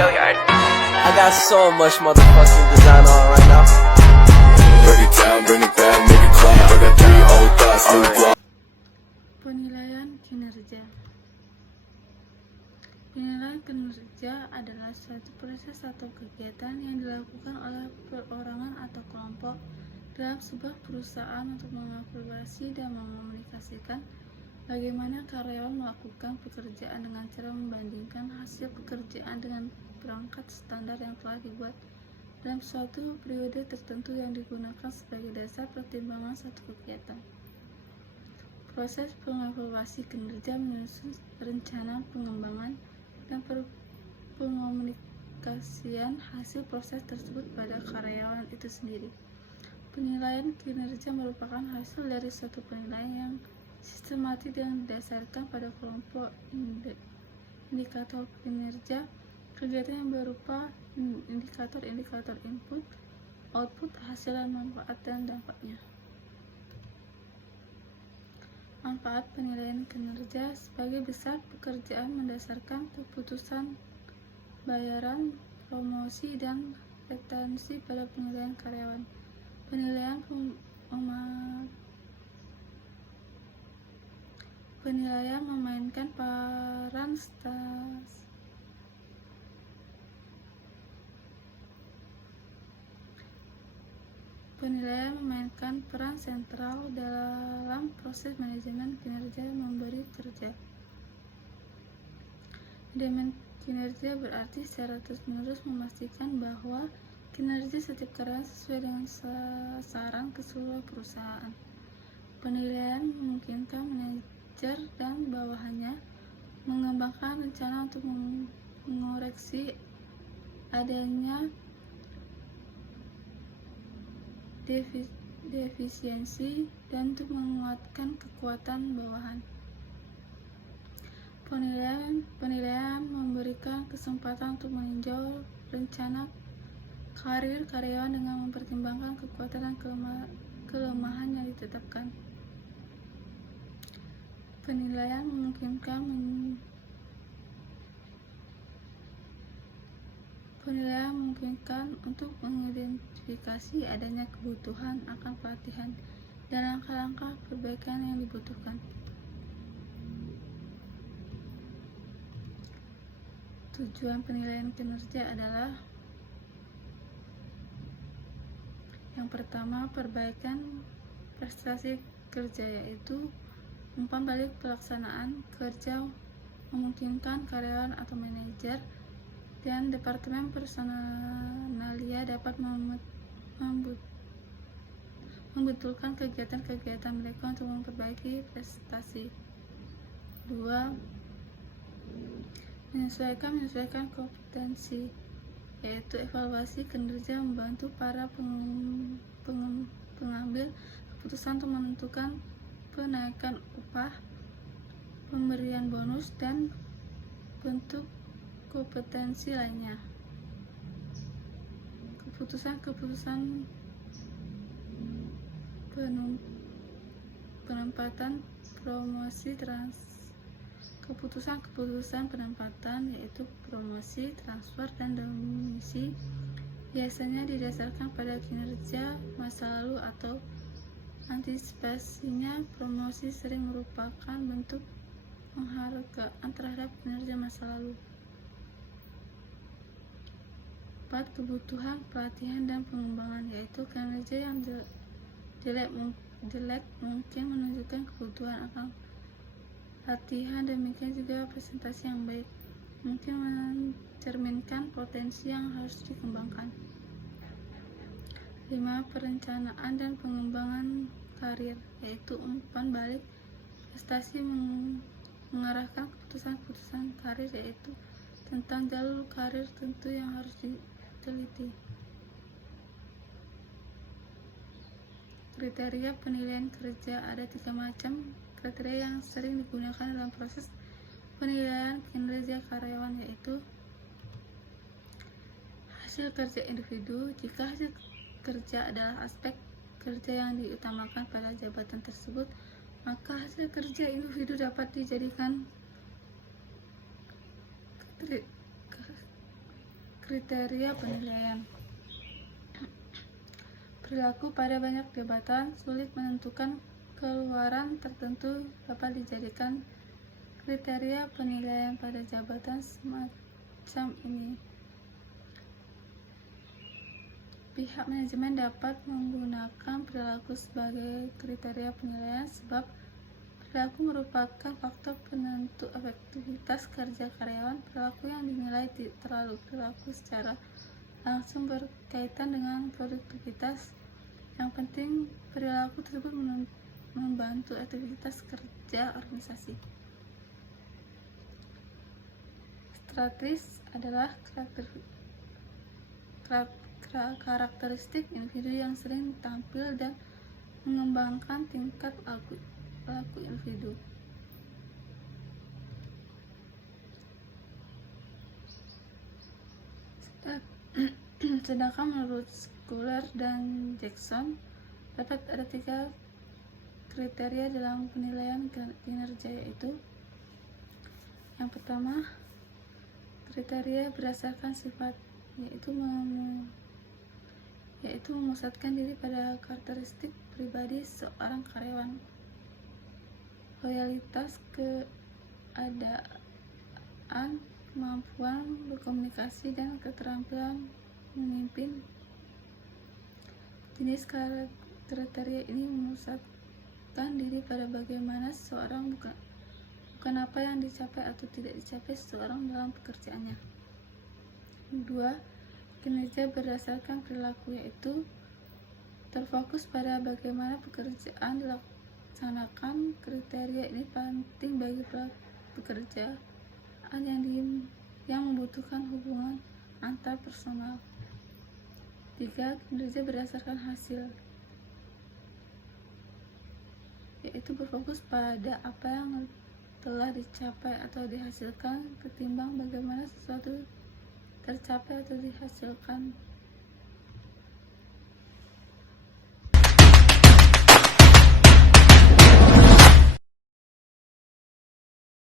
I got so much motherfucking design on right now. Break it down, bring it back, make it clap. I got 3 old thoughts, new block. Penilaian kinerja. Penilaian kinerja adalah suatu proses atau kegiatan yang dilakukan oleh perorangan atau kelompok dalam sebuah perusahaan untuk mengevaluasi dan mengkomunikasikan bagaimana karyawan melakukan pekerjaan dengan cara membandingkan hasil pekerjaan dengan perangkat standar yang telah dibuat dalam suatu periode tertentu yang digunakan sebagai dasar pertimbangan suatu kegiatan. Proses pengevaluasi kinerja menyusun rencana pengembangan dan pengomunikasian hasil proses tersebut pada karyawan itu sendiri. Penilaian kinerja merupakan hasil dari suatu penilaian yang sistematis yang didasarkan pada kelompok indikator kinerja, kegiatan yang berupa indikator-indikator input, output, hasil dan manfaat dan dampaknya. Manfaat penilaian kinerja sebagai besar pekerjaan mendasarkan keputusan bayaran, promosi, dan retensi pada penilaian karyawan. Penilaian memainkan peran sentral dalam proses manajemen kinerja memberi kerja. Manajemen kinerja berarti secara terus-menerus memastikan bahwa kinerja setiap karyawan sesuai dengan sasaran keseluruhan perusahaan. Penilaian memungkinkan manajer dan bawahannya mengembangkan rencana untuk mengoreksi adanya defisiensi dan untuk menguatkan kekuatan bawahan. Penilaian memberikan kesempatan untuk meninjau rencana karir karyawan dengan mempertimbangkan kekuatan dan kelemahan yang ditetapkan. Penilaian memungkinkan untuk mengidentifikasi adanya kebutuhan akan pelatihan dan langkah-langkah perbaikan yang dibutuhkan. Tujuan penilaian kinerja adalah: yang pertama, perbaikan prestasi kerja, yaitu umpan balik pelaksanaan kerja, memungkinkan karyawan atau manajer dan departemen personalia dapat membetulkan kegiatan-kegiatan mereka untuk memperbaiki prestasi. 2. Menyesuaikan kompetensi, yaitu evaluasi kinerja membantu para pengambil keputusan untuk menentukan penaikan upah, pemberian bonus, dan bentuk kompetensi lainnya. Keputusan penempatan promosi keputusan penempatan, yaitu promosi, transfer, dan demisi, biasanya didasarkan pada kinerja masa lalu atau antisipasinya. Promosi sering merupakan bentuk penghargaan terhadap kinerja masa lalu. 4. Kebutuhan pelatihan dan pengembangan, yaitu kinerja yang jelek mungkin menunjukkan kebutuhan akan latihan. Demikian juga presentasi yang baik mungkin mencerminkan potensi yang harus dikembangkan. 5. Perencanaan dan pengembangan karir, yaitu umpan balik prestasi mengarahkan keputusan karir, yaitu tentang jalur karir tentu yang harus diteliti. Kriteria penilaian kerja. Ada 3 macam kriteria yang sering digunakan dalam proses penilaian kinerja karyawan, yaitu hasil kerja individu. Jika hasil kerja adalah aspek kerja yang diutamakan pada jabatan tersebut, maka hasil kerja individu dapat dijadikan Kriteria penilaian. Perilaku pada banyak jabatan sulit menentukan keluaran tertentu dapat dijadikan kriteria penilaian pada jabatan semacam ini. Pihak manajemen dapat menggunakan perilaku sebagai kriteria penilaian sebab perilaku merupakan faktor penentu efektivitas kerja karyawan. Perilaku yang dinilai terlalu perilaku secara langsung berkaitan dengan produktivitas. Yang penting, perilaku tersebut membantu aktivitas kerja organisasi. Strategis adalah karakteristik individu yang sering tampil dan mengembangkan tingkat laku individu. Sedangkan menurut Schuller dan Jackson, dapat ada 3 kriteria dalam penilaian kinerja, yaitu: yang pertama, kriteria berdasarkan sifat, yaitu memusatkan diri pada karakteristik pribadi seorang karyawan, loyalitas, keadaan, kemampuan berkomunikasi, dan keterampilan memimpin. Jenis kriteria ini memusatkan diri pada bagaimana seseorang, bukan apa yang dicapai atau tidak dicapai seseorang dalam pekerjaannya. 2. Kinerja berdasarkan perilaku, yaitu terfokus pada bagaimana pekerjaan dilaksanakan. Kriteria ini penting bagi pekerjaan yang membutuhkan hubungan antar personal. 3. Kinerja berdasarkan hasil, yaitu berfokus pada apa yang telah dicapai atau dihasilkan ketimbang bagaimana sesuatu tercapai atau dihasilkan.